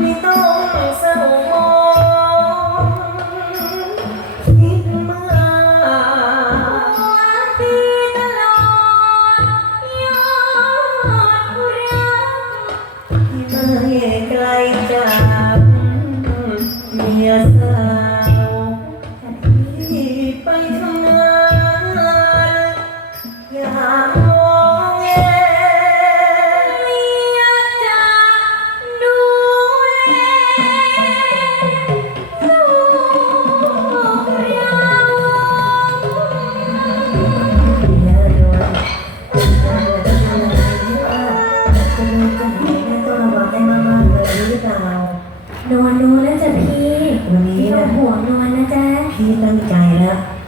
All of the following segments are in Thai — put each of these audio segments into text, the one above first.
ไม่ต้องเศร้ามองคิดมากปีตลอดยอดรักที่ไม่ไกลจากมีสาวที่ไปทำงานอย่า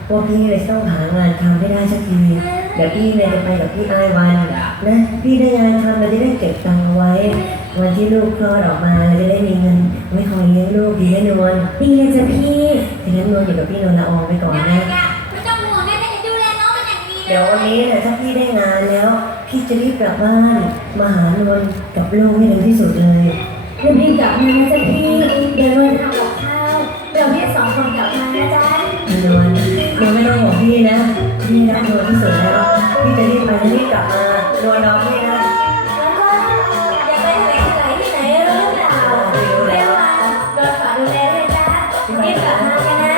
แล้วว่าพี่เลยต้องหางานทำให้ได้สักที เดี๋ยวพี่เนี่ยจะไปกับพี่ไอ้ายวันนะพี่ได้งานทำเราจะได้เก็บตังค์เอาไว้ วันที่ลูกคลอดออกมาเราจะได้มีเงินไว้คอยเลี้ยงลูกดีแน่นอนดีเลยจ้ะพี่ทีนั้นนวลอยู่กับพี่นนท์ละอองไปก่อนนะ ไม่ต้องห่วงนะจะดูแลน้องเป็นอย่างดีเดี๋ยววันนี้เนี่ยถ้าพี่ได้งานแล้ว พี่จะรีบกลับบ้านมาหานวลกับลูกให้เร็วที่สุดเลย รีบๆกลับมานะจ๊ะพี่ Yeah.